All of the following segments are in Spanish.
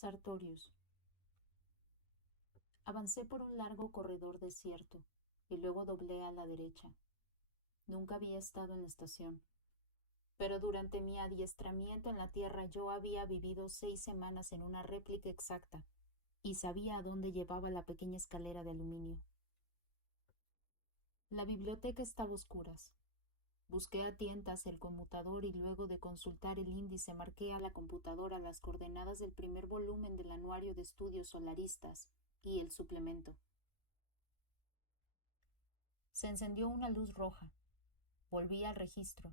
Sartorius. Avancé por un largo corredor desierto y luego doblé a la derecha. Nunca había estado en la estación, pero durante mi adiestramiento en la Tierra yo había vivido 6 semanas en una réplica exacta y sabía a dónde llevaba la pequeña escalera de aluminio. La biblioteca estaba a oscuras. Busqué a tientas el conmutador y luego de consultar el índice marqué a la computadora las coordenadas del primer volumen del Anuario de Estudios Solaristas y el suplemento. Se encendió una luz roja. Volví al registro.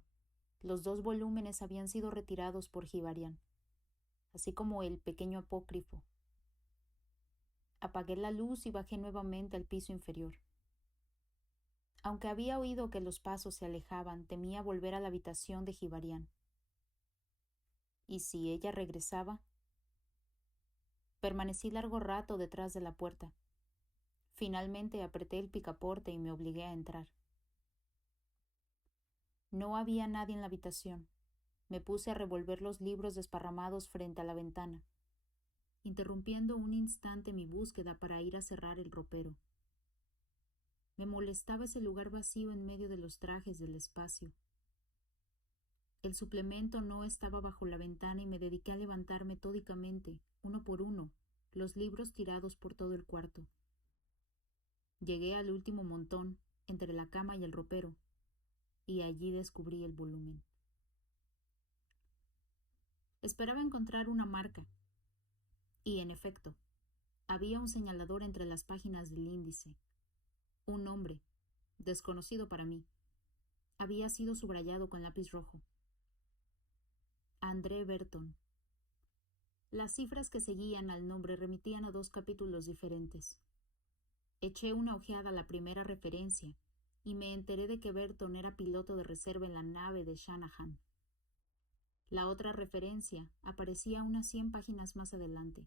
Los 2 volúmenes habían sido retirados por Gibarian, así como el pequeño apócrifo. Apagué la luz y bajé nuevamente al piso inferior. Aunque había oído que los pasos se alejaban, temía volver a la habitación de Gibarian. ¿Y si ella regresaba? Permanecí largo rato detrás de la puerta. Finalmente apreté el picaporte y me obligué a entrar. No había nadie en la habitación. Me puse a revolver los libros desparramados frente a la ventana, interrumpiendo un instante mi búsqueda para ir a cerrar el ropero. Me molestaba ese lugar vacío en medio de los trajes del espacio. El suplemento no estaba bajo la ventana y me dediqué a levantar metódicamente, uno por uno, los libros tirados por todo el cuarto. Llegué al último montón, entre la cama y el ropero, y allí descubrí el volumen. Esperaba encontrar una marca, y en efecto, había un señalador entre las páginas del índice. Un nombre, desconocido para mí, había sido subrayado con lápiz rojo. André Berton. Las cifras que seguían al nombre remitían a 2 capítulos diferentes. Eché una ojeada a la primera referencia y me enteré de que Berton era piloto de reserva en la nave de Shanahan. La otra referencia aparecía unas 100 páginas más adelante.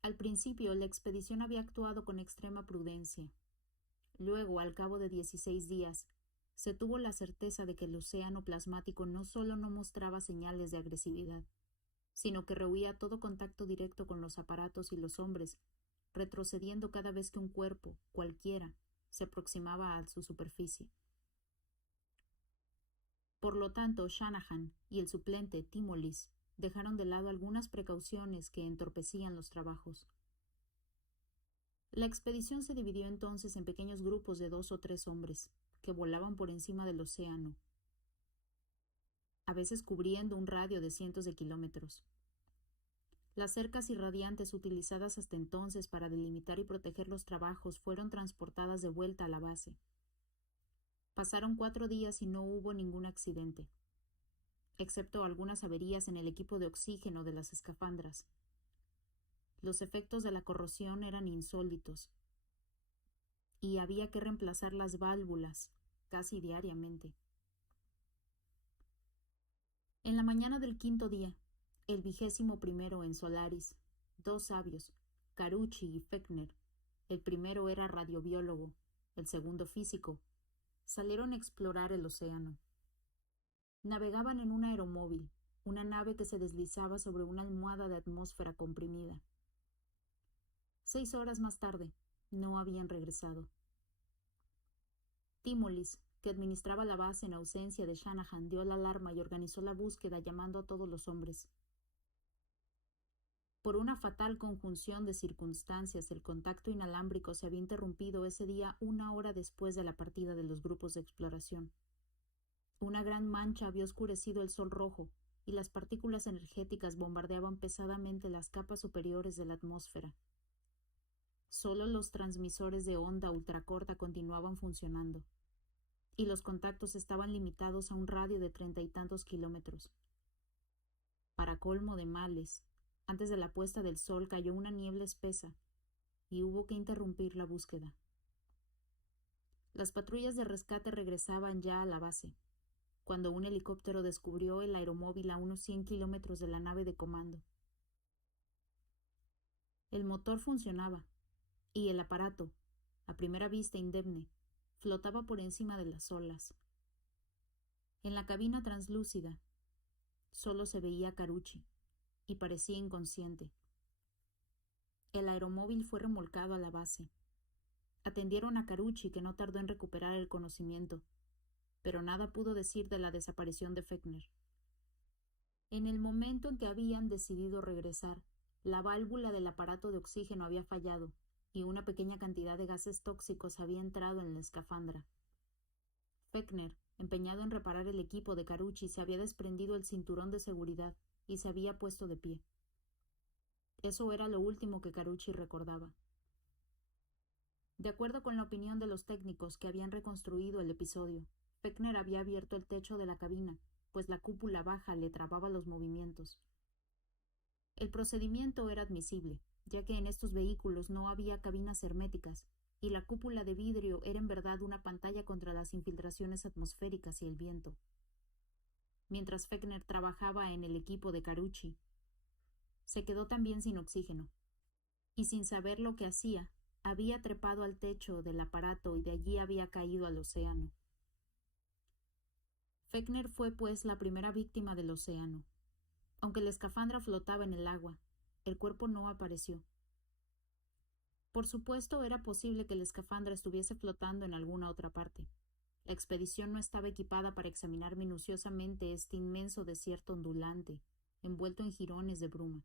Al principio, la expedición había actuado con extrema prudencia. Luego, al cabo de 16 días, se tuvo la certeza de que el océano plasmático no solo no mostraba señales de agresividad, sino que rehuía todo contacto directo con los aparatos y los hombres, retrocediendo cada vez que un cuerpo, cualquiera, se aproximaba a su superficie. Por lo tanto, Shanahan y el suplente Timolis dejaron de lado algunas precauciones que entorpecían los trabajos. La expedición se dividió entonces en pequeños grupos de 2 o 3 hombres, que volaban por encima del océano, a veces cubriendo un radio de cientos de kilómetros. Las cercas irradiantes utilizadas hasta entonces para delimitar y proteger los trabajos fueron transportadas de vuelta a la base. Pasaron 4 días y no hubo ningún accidente, excepto algunas averías en el equipo de oxígeno de las escafandras. Los efectos de la corrosión eran insólitos, y había que reemplazar las válvulas casi diariamente. En la mañana del 5.º día, el 21º en Solaris, 2 sabios, Carucci y Fechner, el primero era radiobiólogo, el segundo físico, salieron a explorar el océano. Navegaban en un aeromóvil, una nave que se deslizaba sobre una almohada de atmósfera comprimida. 6 horas más tarde, no habían regresado. Timolis, que administraba la base en ausencia de Shanahan, dio la alarma y organizó la búsqueda llamando a todos los hombres. Por una fatal conjunción de circunstancias, el contacto inalámbrico se había interrumpido ese día 1 hora después de la partida de los grupos de exploración. Una gran mancha había oscurecido el sol rojo y las partículas energéticas bombardeaban pesadamente las capas superiores de la atmósfera. Solo los transmisores de onda ultracorta continuaban funcionando, y los contactos estaban limitados a un radio de 30 y tantos kilómetros. Para colmo de males, antes de la puesta del sol cayó una niebla espesa y hubo que interrumpir la búsqueda. Las patrullas de rescate regresaban ya a la base, cuando un helicóptero descubrió el aeromóvil a unos 100 kilómetros de la nave de comando. El motor funcionaba, y el aparato, a primera vista indemne, flotaba por encima de las olas. En la cabina translúcida solo se veía Carucci, y parecía inconsciente. El aeromóvil fue remolcado a la base. Atendieron a Carucci, que no tardó en recuperar el conocimiento, pero nada pudo decir de la desaparición de Fechner. En el momento en que habían decidido regresar, la válvula del aparato de oxígeno había fallado y una pequeña cantidad de gases tóxicos había entrado en la escafandra. Fechner, empeñado en reparar el equipo de Carucci, se había desprendido el cinturón de seguridad y se había puesto de pie. Eso era lo último que Carucci recordaba. De acuerdo con la opinión de los técnicos que habían reconstruido el episodio, Fechner había abierto el techo de la cabina, pues la cúpula baja le trababa los movimientos. El procedimiento era admisible, ya que en estos vehículos no había cabinas herméticas, y la cúpula de vidrio era en verdad una pantalla contra las infiltraciones atmosféricas y el viento. Mientras Fechner trabajaba en el equipo de Carucci, se quedó también sin oxígeno, y sin saber lo que hacía, había trepado al techo del aparato y de allí había caído al océano. Fechner fue, pues, la primera víctima del océano. Aunque la escafandra flotaba en el agua, el cuerpo no apareció. Por supuesto, era posible que la escafandra estuviese flotando en alguna otra parte. La expedición no estaba equipada para examinar minuciosamente este inmenso desierto ondulante, envuelto en jirones de bruma.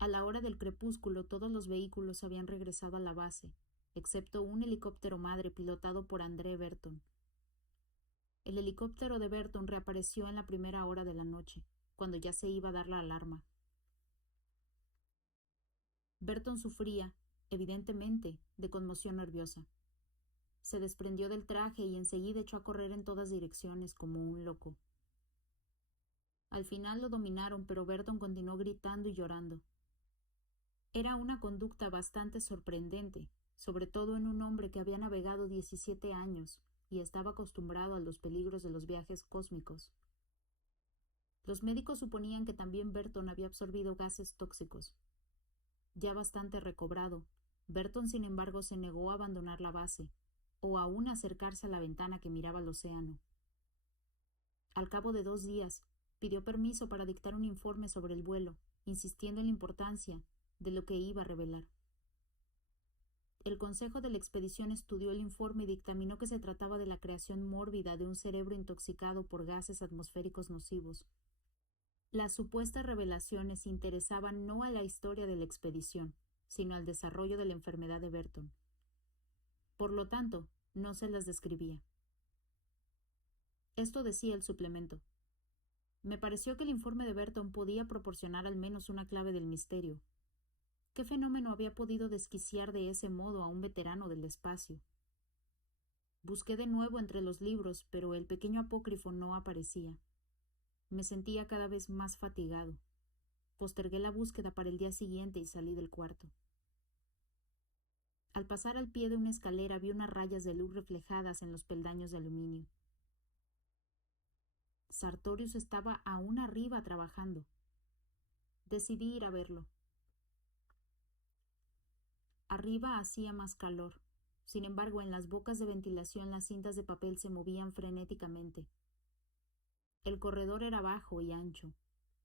A la hora del crepúsculo, todos los vehículos habían regresado a la base, excepto un helicóptero madre pilotado por André Berton. El helicóptero de Berton reapareció en la primera hora de la noche, cuando ya se iba a dar la alarma. Berton sufría, evidentemente, de conmoción nerviosa. Se desprendió del traje y enseguida echó a correr en todas direcciones como un loco. Al final lo dominaron, pero Berton continuó gritando y llorando. Era una conducta bastante sorprendente, sobre todo en un hombre que había navegado 17 años y estaba acostumbrado a los peligros de los viajes cósmicos. Los médicos suponían que también Berton había absorbido gases tóxicos. Ya bastante recobrado, Berton, sin embargo, se negó a abandonar la base, o aún a acercarse a la ventana que miraba al océano. Al cabo de 2 días, pidió permiso para dictar un informe sobre el vuelo, insistiendo en la importancia de lo que iba a revelar. El Consejo de la Expedición estudió el informe y dictaminó que se trataba de la creación mórbida de un cerebro intoxicado por gases atmosféricos nocivos. Las supuestas revelaciones interesaban no a la historia de la expedición, sino al desarrollo de la enfermedad de Berton. Por lo tanto, no se las describía. Esto decía el suplemento. Me pareció que el informe de Berton podía proporcionar al menos una clave del misterio. ¿Qué fenómeno había podido desquiciar de ese modo a un veterano del espacio? Busqué de nuevo entre los libros, pero el pequeño apócrifo no aparecía. Me sentía cada vez más fatigado. Postergué la búsqueda para el día siguiente y salí del cuarto. Al pasar al pie de una escalera vi unas rayas de luz reflejadas en los peldaños de aluminio. Sartorius estaba aún arriba trabajando. Decidí ir a verlo. Arriba hacía más calor. Sin embargo, en las bocas de ventilación las cintas de papel se movían frenéticamente. El corredor era bajo y ancho.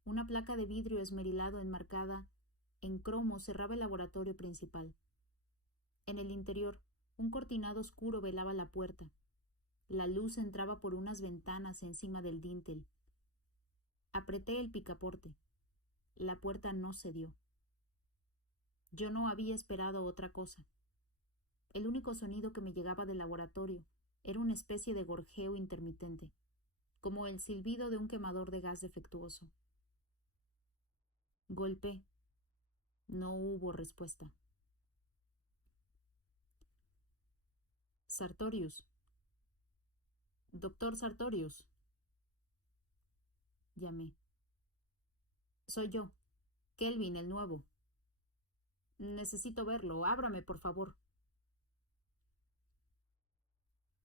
Una placa de vidrio esmerilado enmarcada en cromo cerraba el laboratorio principal. En el interior, un cortinado oscuro velaba la puerta. La luz entraba por unas ventanas encima del dintel. Apreté el picaporte. La puerta no cedió. Yo no había esperado otra cosa. El único sonido que me llegaba del laboratorio era una especie de gorjeo intermitente, como el silbido de un quemador de gas defectuoso. Golpeé. No hubo respuesta. Sartorius. Doctor Sartorius. Llamé. Soy yo. Kelvin, el nuevo. Necesito verlo. Ábrame, por favor.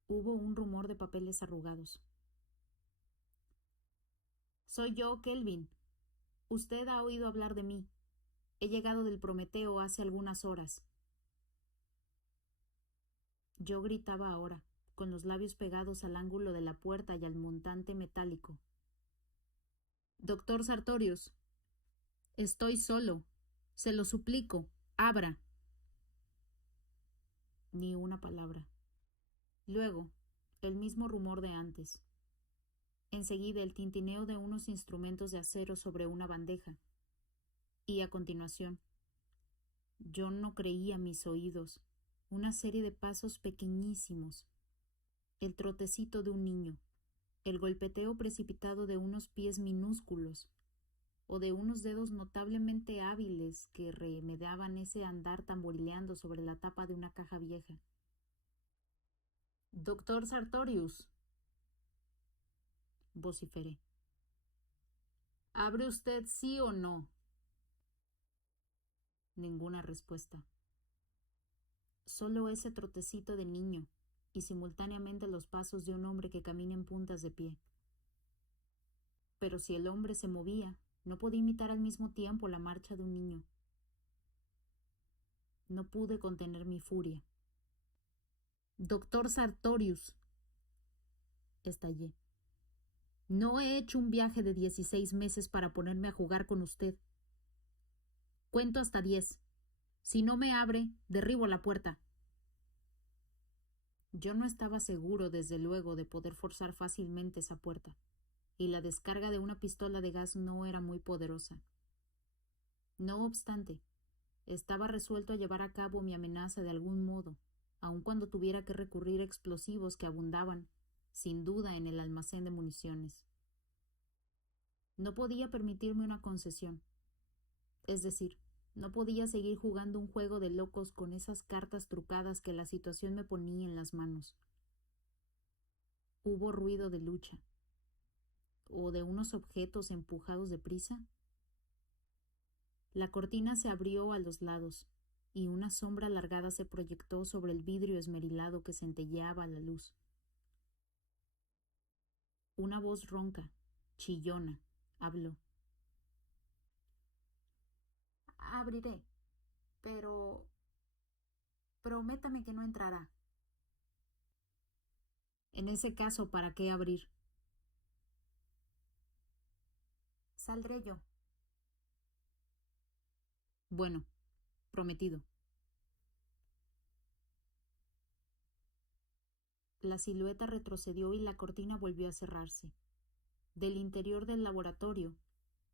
Hubo un rumor de papeles arrugados. Soy yo, Kelvin. Usted ha oído hablar de mí. He llegado del Prometeo hace algunas horas. Yo gritaba ahora, con los labios pegados al ángulo de la puerta y al montante metálico. Doctor Sartorius, Estoy solo. Se lo suplico. Abra. Ni una palabra. Luego, el mismo rumor de antes. Enseguida el tintineo de unos instrumentos de acero sobre una bandeja. Y a continuación, yo no creía mis oídos, una serie de pasos pequeñísimos, el trotecito de un niño, el golpeteo precipitado de unos pies minúsculos, o de unos dedos notablemente hábiles que remedaban ese andar tamborileando sobre la tapa de una caja vieja. «Doctor Sartorius», vociferé. «¿Abre usted sí o no?» Ninguna respuesta. Solo ese trotecito de niño y simultáneamente los pasos de un hombre que camina en puntas de pie. Pero si el hombre se movía, no podía imitar al mismo tiempo la marcha de un niño. No pude contener mi furia. «Doctor Sartorius», estallé. «No he hecho un viaje de 16 meses para ponerme a jugar con usted. Cuento hasta 10. Si no me abre, derribo la puerta». Yo no estaba seguro, desde luego, de poder forzar fácilmente esa puerta, y la descarga de una pistola de gas no era muy poderosa. No obstante, estaba resuelto a llevar a cabo mi amenaza de algún modo, aun cuando tuviera que recurrir a explosivos que abundaban, sin duda, en el almacén de municiones. No podía permitirme una concesión. Es decir, no podía seguir jugando un juego de locos con esas cartas trucadas que la situación me ponía en las manos. Hubo ruido de lucha. ¿O de unos objetos empujados deprisa? La cortina se abrió a los lados, y una sombra alargada se proyectó sobre el vidrio esmerilado que centelleaba a la luz. Una voz ronca, chillona, habló. «Abriré, pero prométame que no entrará». «En ese caso, ¿para qué abrir?» «Saldré yo». «Bueno, prometido». La silueta retrocedió y la cortina volvió a cerrarse. Del interior del laboratorio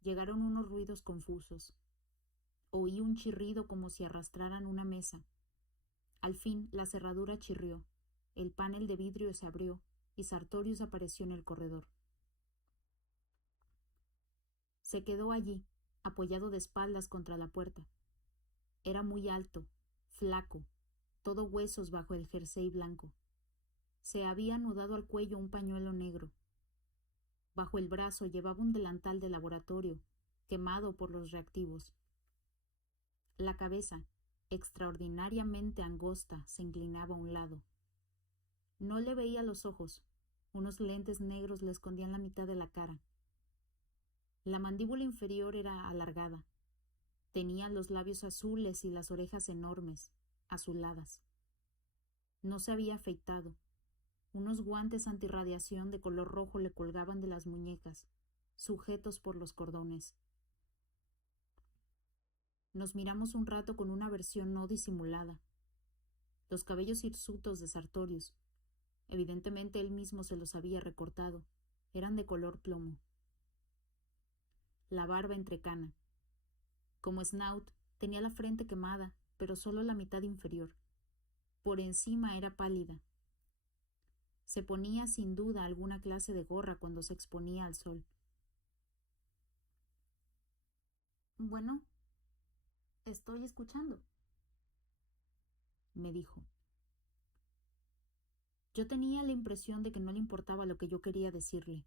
llegaron unos ruidos confusos. Oí un chirrido como si arrastraran una mesa. Al fin la cerradura chirrió, el panel de vidrio se abrió y Sartorius apareció en el corredor. Se quedó allí, apoyado de espaldas contra la puerta. Era muy alto, flaco, todo huesos bajo el jersey blanco. Se había anudado al cuello un pañuelo negro. Bajo el brazo llevaba un delantal de laboratorio, quemado por los reactivos. La cabeza, extraordinariamente angosta, se inclinaba a un lado. No le veía los ojos. Unos lentes negros le escondían la mitad de la cara. La mandíbula inferior era alargada. Tenía los labios azules y las orejas enormes, azuladas. No se había afeitado. Unos guantes antirradiación de color rojo le colgaban de las muñecas, sujetos por los cordones. Nos miramos un rato con una aversión no disimulada. Los cabellos hirsutos de Sartorius, evidentemente él mismo se los había recortado, eran de color plomo. La barba entrecana. Como Snout, tenía la frente quemada, pero solo la mitad inferior. Por encima era pálida. Se ponía sin duda alguna clase de gorra cuando se exponía al sol. «Bueno, estoy escuchando», me dijo. Yo tenía la impresión de que no le importaba lo que yo quería decirle.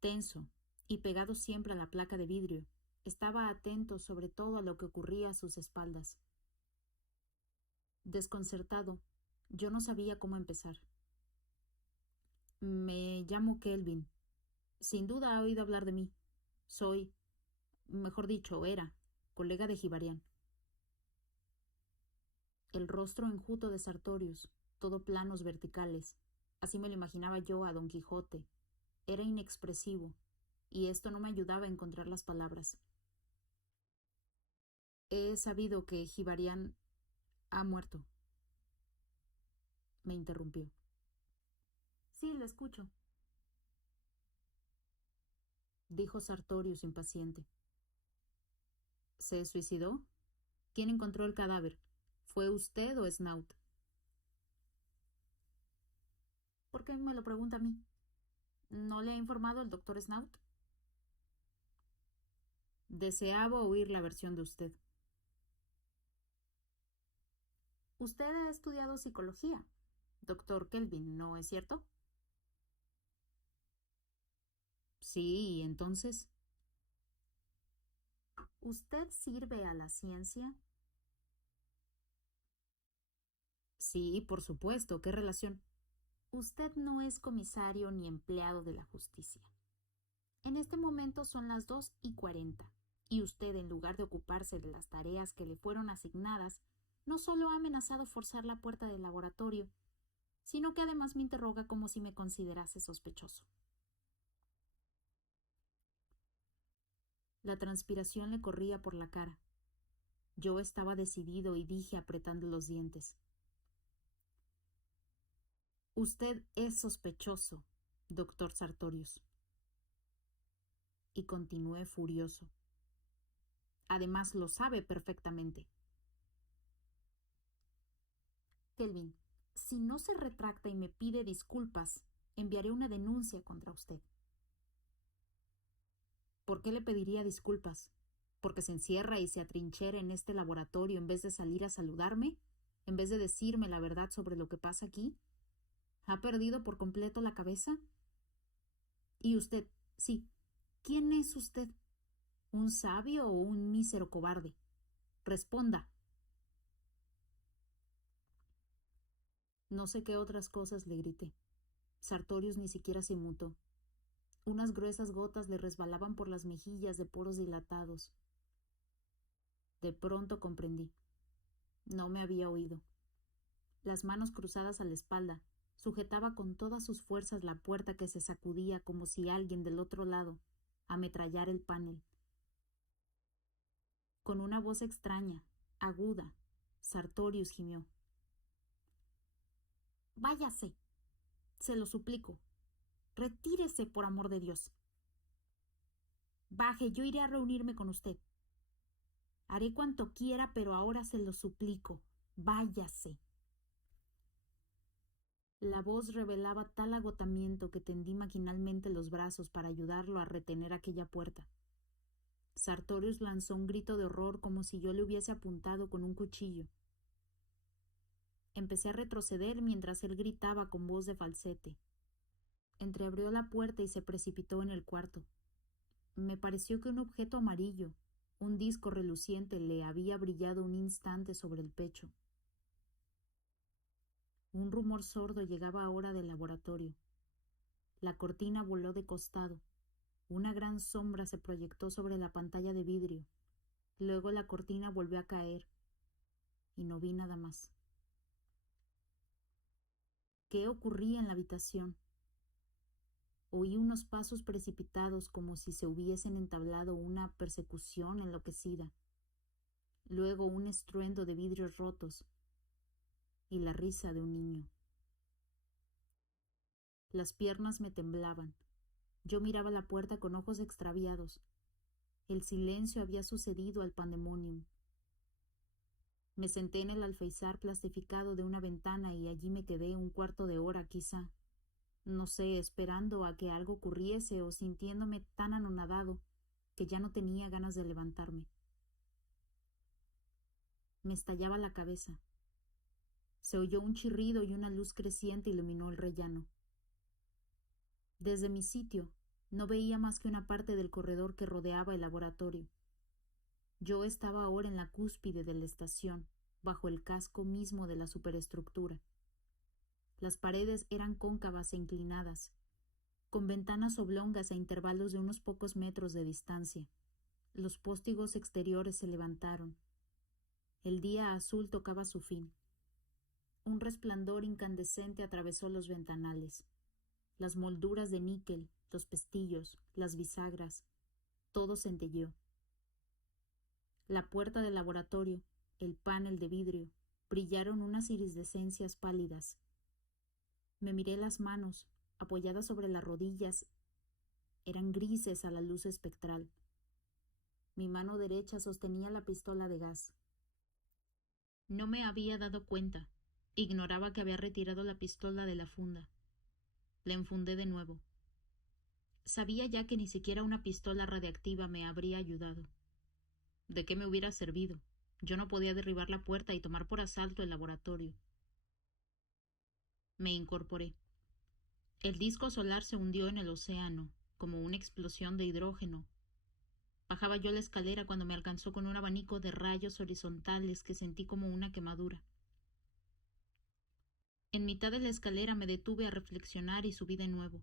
Tenso y pegado siempre a la placa de vidrio, estaba atento sobre todo a lo que ocurría a sus espaldas. Desconcertado, yo no sabía cómo empezar. «Me llamo Kelvin. Sin duda ha oído hablar de mí. Soy, mejor dicho, era, colega de Gibarian». El rostro enjuto de Sartorius, todo planos verticales, así me lo imaginaba yo a Don Quijote, era inexpresivo, y esto no me ayudaba a encontrar las palabras. He sabido que Hibarian ha muerto, me interrumpió. Sí, lo escucho, dijo Sartorius impaciente. ¿Se suicidó? ¿Quién encontró el cadáver? ¿Fue usted o Snout? ¿Por qué me lo pregunta a mí? ¿No le ha informado el doctor Snout? Deseaba oír la versión de usted. Usted ha estudiado psicología, doctor Kelvin, ¿no es cierto? Sí, ¿y entonces? ¿Usted sirve a la ciencia? Sí, por supuesto. ¿Qué relación? Usted no es comisario ni empleado de la justicia. En este momento son las 2:40, y usted, en lugar de ocuparse de las tareas que le fueron asignadas, no solo ha amenazado forzar la puerta del laboratorio, sino que además me interroga como si me considerase sospechoso. La transpiración le corría por la cara. Yo estaba decidido y dije apretando los dientes: Usted es sospechoso, doctor Sartorius. Y continué furioso. Además, lo sabe perfectamente. Kelvin, si no se retracta y me pide disculpas, enviaré una denuncia contra usted. ¿Por qué le pediría disculpas? ¿Porque se encierra y se atrinchera en este laboratorio en vez de salir a saludarme? ¿En vez de decirme la verdad sobre lo que pasa aquí? ¿Ha perdido por completo la cabeza? Y usted, sí, ¿quién es usted? ¿Un sabio o un mísero cobarde? Responda. No sé qué otras cosas le grité. Sartorius ni siquiera se inmutó. Unas gruesas gotas le resbalaban por las mejillas de poros dilatados. De pronto comprendí. No me había oído. Las manos cruzadas a la espalda, sujetaba con todas sus fuerzas la puerta que se sacudía como si alguien del otro lado ametrallara el panel. Con una voz extraña, aguda, Sartorius gimió: «Váyase, se lo suplico. Retírese, por amor de Dios. Baje, yo iré a reunirme con usted. Haré cuanto quiera, pero ahora se lo suplico. Váyase». La voz revelaba tal agotamiento que tendí maquinalmente los brazos para ayudarlo a retener aquella puerta. Sartorius lanzó un grito de horror como si yo le hubiese apuntado con un cuchillo. Empecé a retroceder mientras él gritaba con voz de falsete. Entreabrió la puerta y se precipitó en el cuarto. Me pareció que un objeto amarillo, un disco reluciente, le había brillado un instante sobre el pecho. Un rumor sordo llegaba ahora del laboratorio. La cortina voló de costado. Una gran sombra se proyectó sobre la pantalla de vidrio. Luego la cortina volvió a caer y no vi nada más. ¿Qué ocurría en la habitación? Oí unos pasos precipitados como si se hubiesen entablado una persecución enloquecida. Luego un estruendo de vidrios rotos y la risa de un niño. Las piernas me temblaban. Yo miraba la puerta con ojos extraviados. El silencio había sucedido al pandemonium. Me senté en el alféizar plastificado de una ventana y allí me quedé un cuarto de hora quizá. No sé, esperando a que algo ocurriese o sintiéndome tan anonadado que ya no tenía ganas de levantarme. Me estallaba la cabeza. Se oyó un chirrido y una luz creciente iluminó el rellano. Desde mi sitio no veía más que una parte del corredor que rodeaba el laboratorio. Yo estaba ahora en la cúspide de la estación, bajo el casco mismo de la superestructura. Las paredes eran cóncavas e inclinadas, con ventanas oblongas a intervalos de unos pocos metros de distancia. Los póstigos exteriores se levantaron. El día azul tocaba su fin. Un resplandor incandescente atravesó los ventanales. Las molduras de níquel, los pestillos, las bisagras, todo centelleó. La puerta del laboratorio, el panel de vidrio, brillaron unas iridescencias pálidas. Me miré las manos, apoyadas sobre las rodillas. Eran grises a la luz espectral. Mi mano derecha sostenía la pistola de gas. No me había dado cuenta. Ignoraba que había retirado la pistola de la funda. La enfundé de nuevo. Sabía ya que ni siquiera una pistola radiactiva me habría ayudado. ¿De qué me hubiera servido? Yo no podía derribar la puerta y tomar por asalto el laboratorio. Me incorporé. El disco solar se hundió en el océano, como una explosión de hidrógeno. Bajaba yo la escalera cuando me alcanzó con un abanico de rayos horizontales que sentí como una quemadura. En mitad de la escalera me detuve a reflexionar y subí de nuevo.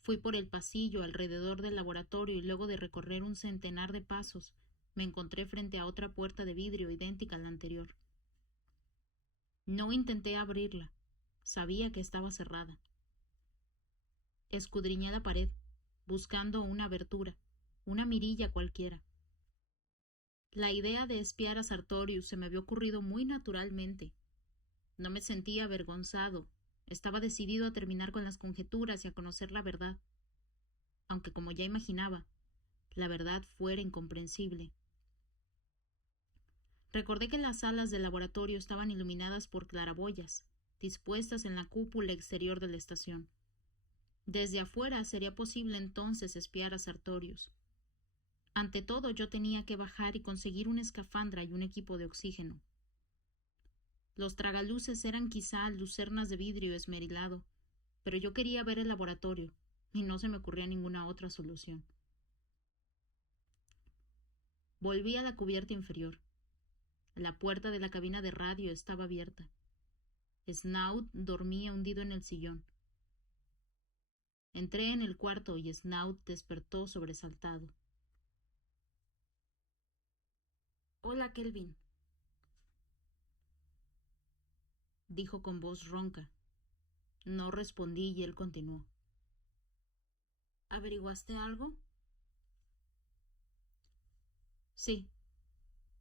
Fui por el pasillo alrededor del laboratorio y luego de recorrer un centenar de pasos, me encontré frente a otra puerta de vidrio idéntica a la anterior. No intenté abrirla. Sabía que estaba cerrada. Escudriñé la pared, buscando una abertura, una mirilla cualquiera. La idea de espiar a Sartorius se me había ocurrido muy naturalmente. No me sentía avergonzado. Estaba decidido a terminar con las conjeturas y a conocer la verdad. Aunque, como ya imaginaba, la verdad fuera incomprensible. Recordé que las salas del laboratorio estaban iluminadas por claraboyas, dispuestas en la cúpula exterior de la estación. Desde afuera sería posible entonces espiar a Sartorius. Ante todo, yo tenía que bajar y conseguir una escafandra y un equipo de oxígeno. Los tragaluces eran quizá lucernas de vidrio esmerilado, pero yo quería ver el laboratorio, y no se me ocurría ninguna otra solución. Volví a la cubierta inferior. La puerta de la cabina de radio estaba abierta. Snout dormía hundido en el sillón. Entré en el cuarto y Snout despertó sobresaltado. «Hola, Kelvin», dijo con voz ronca. No respondí y él continuó. «¿Averiguaste algo?» «Sí.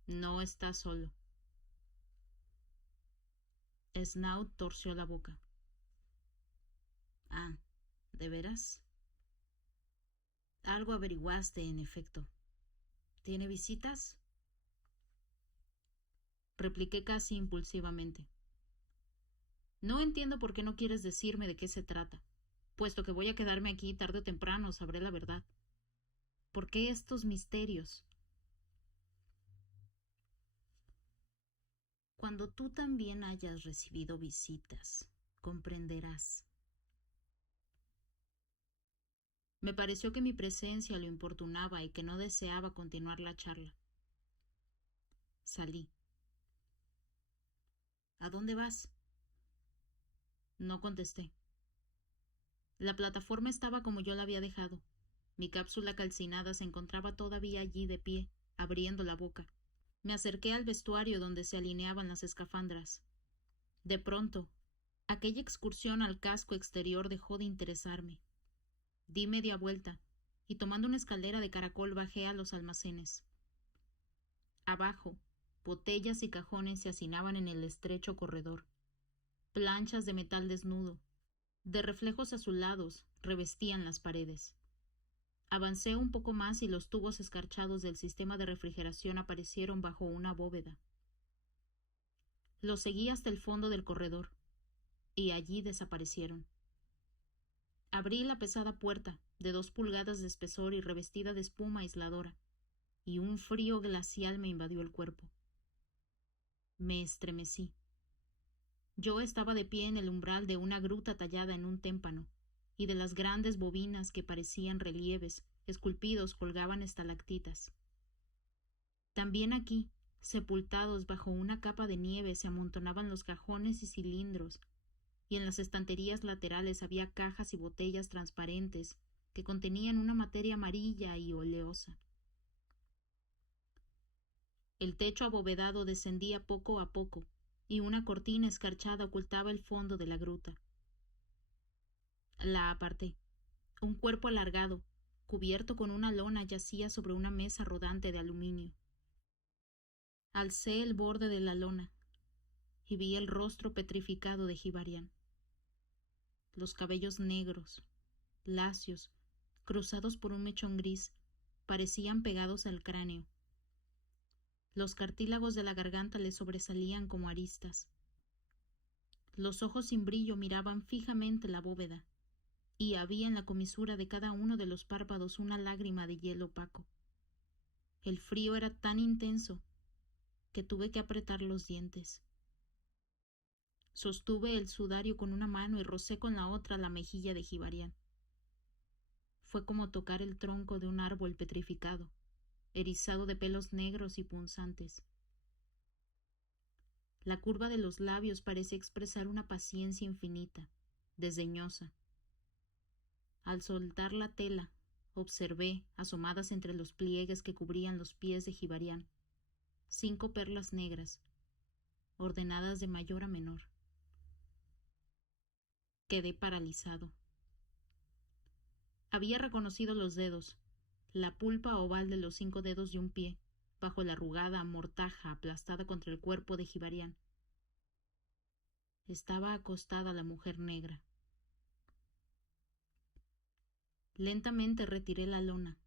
No está solo». Snout torció la boca. «Ah, ¿de veras?» «Algo averiguaste, en efecto. ¿Tiene visitas?» Repliqué casi impulsivamente. «No entiendo por qué no quieres decirme de qué se trata. Puesto que voy a quedarme aquí tarde o temprano, sabré la verdad. ¿Por qué estos misterios?» «Cuando tú también hayas recibido visitas, comprenderás». Me pareció que mi presencia lo importunaba y que no deseaba continuar la charla. Salí. «¿A dónde vas?» No contesté. La plataforma estaba como yo la había dejado. Mi cápsula calcinada se encontraba todavía allí de pie, abriendo la boca. Me acerqué al vestuario donde se alineaban las escafandras. De pronto, aquella excursión al casco exterior dejó de interesarme. Di media vuelta y tomando una escalera de caracol bajé a los almacenes. Abajo, botellas y cajones se hacinaban en el estrecho corredor. Planchas de metal desnudo, de reflejos azulados, revestían las paredes. Avancé un poco más y los tubos escarchados del sistema de refrigeración aparecieron bajo una bóveda. Los seguí hasta el fondo del corredor, y allí desaparecieron. Abrí la pesada puerta, de 2 pulgadas de espesor y revestida de espuma aisladora, y un frío glacial me invadió el cuerpo. Me estremecí. Yo estaba de pie en el umbral de una gruta tallada en un témpano, y de las grandes bobinas que parecían relieves, esculpidos, colgaban estalactitas. También aquí, sepultados bajo una capa de nieve, se amontonaban los cajones y cilindros, y en las estanterías laterales había cajas y botellas transparentes que contenían una materia amarilla y oleosa. El techo abovedado descendía poco a poco, y una cortina escarchada ocultaba el fondo de la gruta. La aparté. Un cuerpo alargado, cubierto con una lona, yacía sobre una mesa rodante de aluminio. Alcé el borde de la lona y vi el rostro petrificado de Hibarian. Los cabellos negros, lacios, cruzados por un mechón gris, parecían pegados al cráneo. Los cartílagos de la garganta le sobresalían como aristas. Los ojos sin brillo miraban fijamente la bóveda, y había en la comisura de cada uno de los párpados una lágrima de hielo opaco. El frío era tan intenso que tuve que apretar los dientes. Sostuve el sudario con una mano y rocé con la otra la mejilla de Hibarian. Fue como tocar el tronco de un árbol petrificado, erizado de pelos negros y punzantes. La curva de los labios parecía expresar una paciencia infinita, desdeñosa. Al soltar la tela, observé, asomadas entre los pliegues que cubrían los pies de Hibarian, 5 perlas negras, ordenadas de mayor a menor. Quedé paralizado. Había reconocido los dedos, la pulpa oval de los 5 dedos de un pie, bajo la arrugada mortaja aplastada contra el cuerpo de Hibarian. Estaba acostada la mujer negra. Lentamente retiré la lona.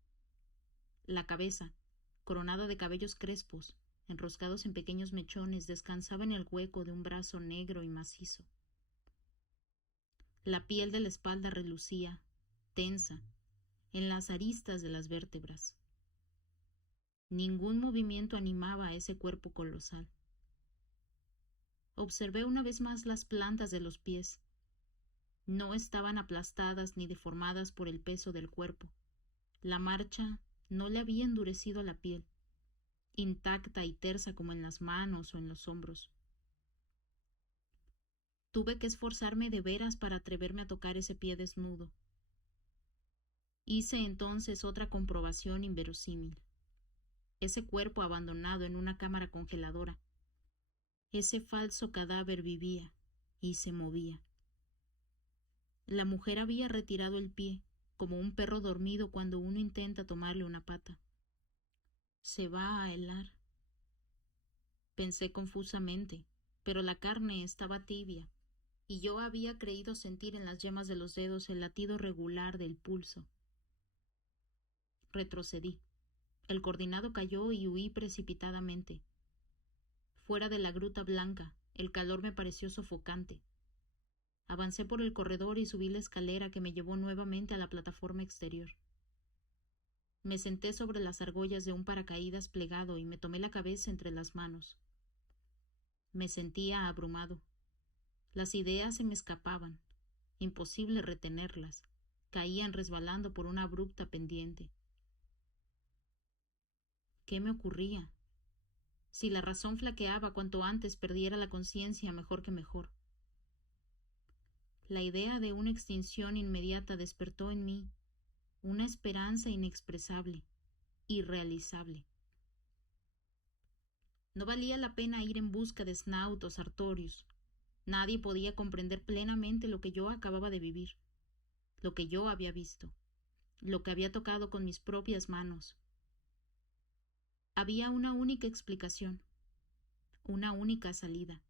La cabeza, coronada de cabellos crespos, enroscados en pequeños mechones, descansaba en el hueco de un brazo negro y macizo. La piel de la espalda relucía, tensa, en las aristas de las vértebras. Ningún movimiento animaba a ese cuerpo colosal. Observé una vez más las plantas de los pies. No estaban aplastadas ni deformadas por el peso del cuerpo. La marcha no le había endurecido la piel, intacta y tersa como en las manos o en los hombros. Tuve que esforzarme de veras para atreverme a tocar ese pie desnudo. Hice entonces otra comprobación inverosímil. Ese cuerpo abandonado en una cámara congeladora. Ese falso cadáver vivía y se movía. La mujer había retirado el pie, como un perro dormido cuando uno intenta tomarle una pata. Se va a helar. Pensé confusamente, pero la carne estaba tibia, y yo había creído sentir en las yemas de los dedos el latido regular del pulso. Retrocedí. El coordinado cayó y huí precipitadamente. Fuera de la gruta blanca, el calor me pareció sofocante. Avancé por el corredor y subí la escalera que me llevó nuevamente a la plataforma exterior. Me senté sobre las argollas de un paracaídas plegado y me tomé la cabeza entre las manos. Me sentía abrumado. Las ideas se me escapaban. Imposible retenerlas. Caían resbalando por una abrupta pendiente. ¿Qué me ocurría? Si la razón flaqueaba, cuanto antes perdiera la conciencia, mejor que mejor. La idea de una extinción inmediata despertó en mí una esperanza inexpresable, irrealizable. No valía la pena ir en busca de Snout o Sartorius. Nadie podía comprender plenamente lo que yo acababa de vivir, lo que yo había visto, lo que había tocado con mis propias manos. Había una única explicación, una única salida: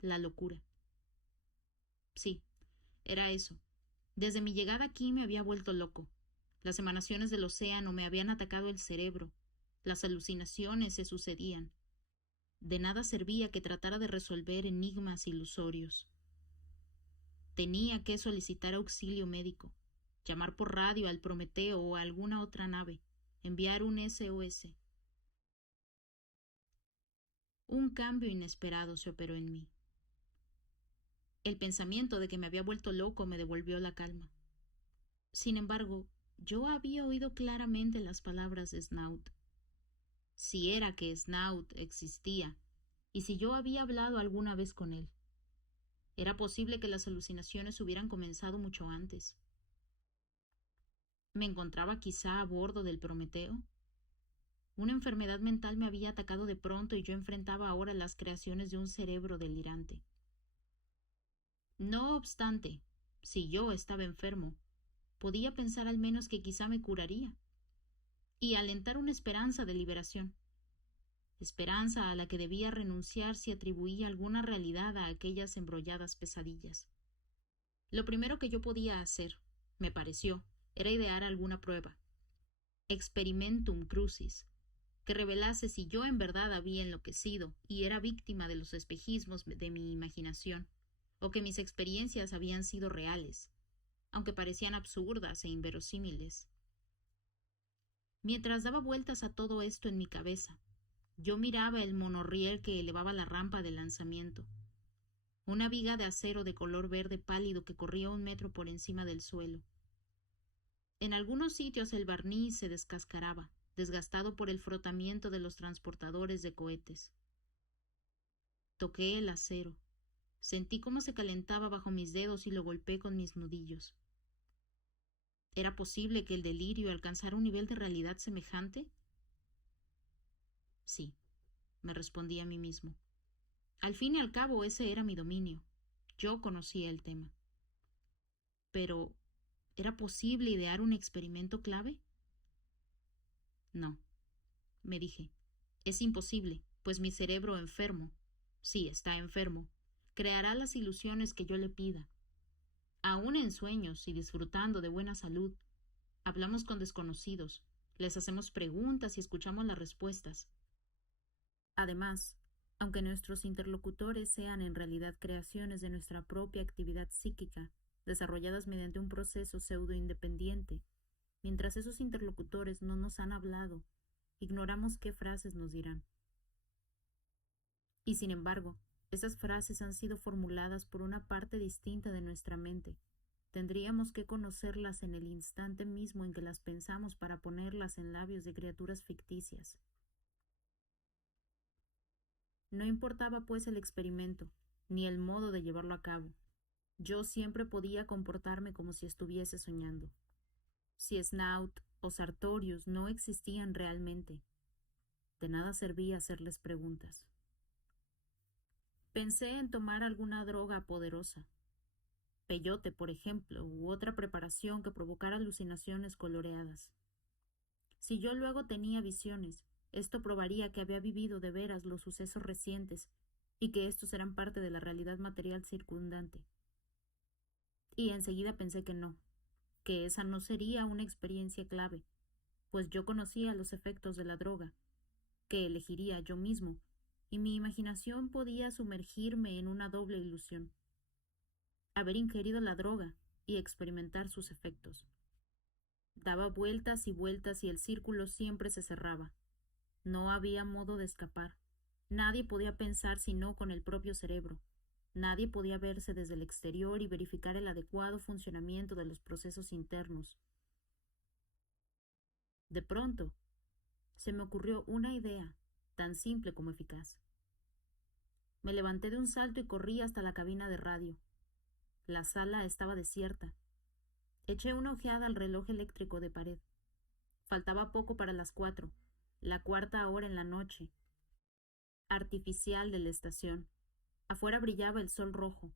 la locura. Sí, era eso. Desde mi llegada aquí me había vuelto loco. Las emanaciones del océano me habían atacado el cerebro. Las alucinaciones se sucedían. De nada servía que tratara de resolver enigmas ilusorios. Tenía que solicitar auxilio médico, llamar por radio al Prometeo o a alguna otra nave, enviar un SOS. Un cambio inesperado se operó en mí. El pensamiento de que me había vuelto loco me devolvió la calma. Sin embargo, yo había oído claramente las palabras de Snout. Si era que Snout existía, y si yo había hablado alguna vez con él. Era posible que las alucinaciones hubieran comenzado mucho antes. ¿Me encontraba quizá a bordo del Prometeo? Una enfermedad mental me había atacado de pronto y yo enfrentaba ahora las creaciones de un cerebro delirante. No obstante, si yo estaba enfermo, podía pensar al menos que quizá me curaría y alentar una esperanza de liberación. esperanza a la que debía renunciar si atribuía alguna realidad a aquellas embrolladas pesadillas. Lo primero que yo podía hacer, me pareció, era idear alguna prueba, experimentum crucis, que revelase si yo en verdad había enloquecido y era víctima de los espejismos de mi imaginación, o que mis experiencias habían sido reales, aunque parecían absurdas e inverosímiles. Mientras daba vueltas a todo esto en mi cabeza, yo miraba el monorriel que elevaba la rampa de lanzamiento, una viga de acero de color verde pálido que corría 1 metro por encima del suelo. En algunos sitios el barniz se descascaraba, desgastado por el frotamiento de los transportadores de cohetes. Toqué el acero. Sentí cómo se calentaba bajo mis dedos y lo golpeé con mis nudillos. ¿Era posible que el delirio alcanzara un nivel de realidad semejante? Sí, me respondí a mí mismo. Al fin y al cabo ese era mi dominio. Yo conocía el tema. Pero, ¿era posible idear un experimento clave? No, me dije. Es imposible, pues mi cerebro enfermo, sí, está enfermo, creará las ilusiones que yo le pida. Aún en sueños y disfrutando de buena salud, hablamos con desconocidos, les hacemos preguntas y escuchamos las respuestas. Además, aunque nuestros interlocutores sean en realidad creaciones de nuestra propia actividad psíquica, desarrolladas mediante un proceso pseudo-independiente, mientras esos interlocutores no nos han hablado, ignoramos qué frases nos dirán. Y sin embargo, esas frases han sido formuladas por una parte distinta de nuestra mente. Tendríamos que conocerlas en el instante mismo en que las pensamos para ponerlas en labios de criaturas ficticias. No importaba pues el experimento, ni el modo de llevarlo a cabo. Yo siempre podía comportarme como si estuviese soñando. Si Snout o Sartorius no existían realmente, de nada servía hacerles preguntas. Pensé en tomar alguna droga poderosa, peyote, por ejemplo, u otra preparación que provocara alucinaciones coloreadas. Si yo luego tenía visiones, esto probaría que había vivido de veras los sucesos recientes y que estos eran parte de la realidad material circundante. Y enseguida pensé que no, que esa no sería una experiencia clave, pues yo conocía los efectos de la droga, que elegiría yo mismo, y mi imaginación podía sumergirme en una doble ilusión: haber ingerido la droga y experimentar sus efectos. Daba vueltas y vueltas y el círculo siempre se cerraba. No había modo de escapar. Nadie podía pensar sino con el propio cerebro. Nadie podía verse desde el exterior y verificar el adecuado funcionamiento de los procesos internos. De pronto, se me ocurrió una idea, tan simple como eficaz. Me levanté de un salto y corrí hasta la cabina de radio. La sala estaba desierta. Eché una ojeada al reloj eléctrico de pared. Faltaba poco para las 4, la cuarta hora en la noche artificial de la estación. Afuera brillaba el sol rojo.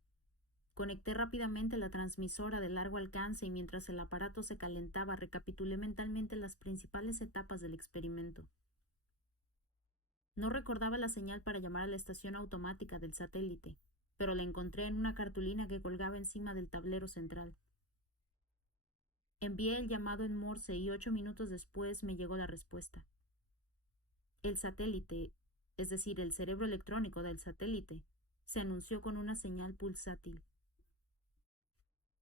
Conecté rápidamente la transmisora de largo alcance y mientras el aparato se calentaba recapitulé mentalmente las principales etapas del experimento. No recordaba la señal para llamar a la estación automática del satélite, pero la encontré en una cartulina que colgaba encima del tablero central. Envié el llamado en Morse y 8 minutos después me llegó la respuesta. El satélite, es decir, el cerebro electrónico del satélite, se anunció con una señal pulsátil.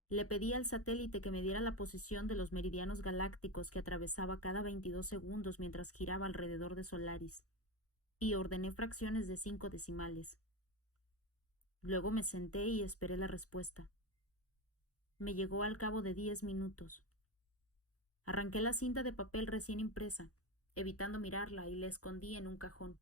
Le pedí al satélite que me diera la posición de los meridianos galácticos que atravesaba cada 22 segundos mientras giraba alrededor de Solaris, y ordené fracciones de 5 decimales. Luego me senté y esperé la respuesta. Me llegó al cabo de 10 minutos. Arranqué la cinta de papel recién impresa, evitando mirarla, y la escondí en un cajón.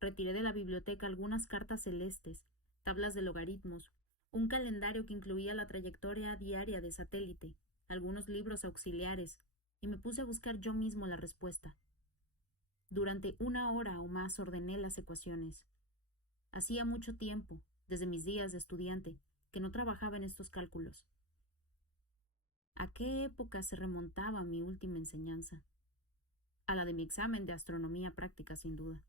Retiré de la biblioteca algunas cartas celestes, tablas de logaritmos, un calendario que incluía la trayectoria diaria de satélite, algunos libros auxiliares, y me puse a buscar yo mismo la respuesta. Durante 1 hora o más ordené las ecuaciones. Hacía mucho tiempo, desde mis días de estudiante, que no trabajaba en estos cálculos. ¿A qué época se remontaba mi última enseñanza? A la de mi examen de astronomía práctica, sin duda.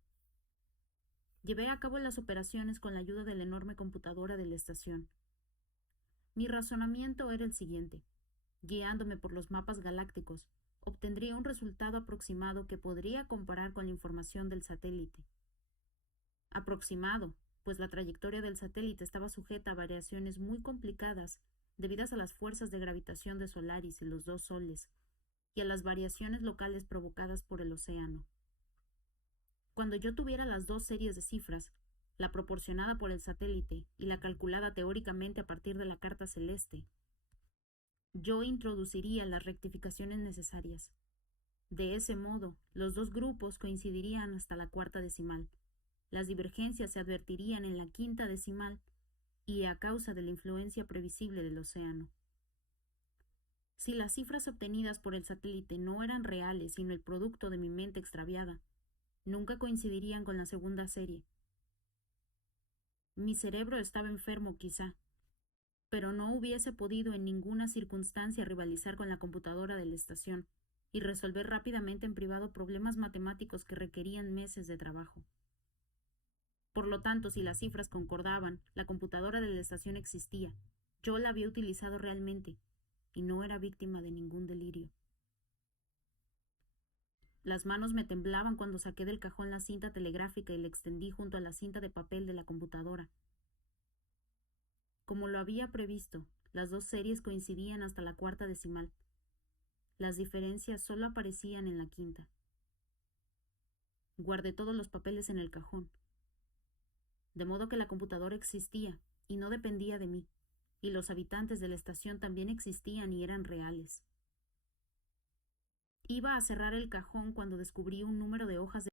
Llevé a cabo las operaciones con la ayuda de la enorme computadora de la estación. Mi razonamiento era el siguiente. Guiándome por los mapas galácticos, obtendría un resultado aproximado que podría comparar con la información del satélite. Aproximado, pues la trayectoria del satélite estaba sujeta a variaciones muy complicadas debidas a las fuerzas de gravitación de Solaris y los dos soles, y a las variaciones locales provocadas por el océano. Cuando yo tuviera las dos series de cifras, la proporcionada por el satélite y la calculada teóricamente a partir de la carta celeste, yo introduciría las rectificaciones necesarias. De ese modo, los dos grupos coincidirían hasta la cuarta decimal. Las divergencias se advertirían en la quinta decimal y a causa de la influencia previsible del océano. Si las cifras obtenidas por el satélite no eran reales sino el producto de mi mente extraviada, nunca coincidirían con la segunda serie. Mi cerebro estaba enfermo quizá, pero no hubiese podido en ninguna circunstancia rivalizar con la computadora de la estación y resolver rápidamente en privado problemas matemáticos que requerían meses de trabajo. Por lo tanto, si las cifras concordaban, la computadora de la estación existía. Yo la había utilizado realmente y no era víctima de ningún delirio. Las manos me temblaban cuando saqué del cajón la cinta telegráfica y la extendí junto a la cinta de papel de la computadora. Como lo había previsto, las dos series coincidían hasta la cuarta decimal. Las diferencias solo aparecían en la quinta. Guardé todos los papeles en el cajón, de modo que la computadora existía y no dependía de mí, y los habitantes de la estación también existían y eran reales. Iba a cerrar el cajón cuando descubrí un número de hojas de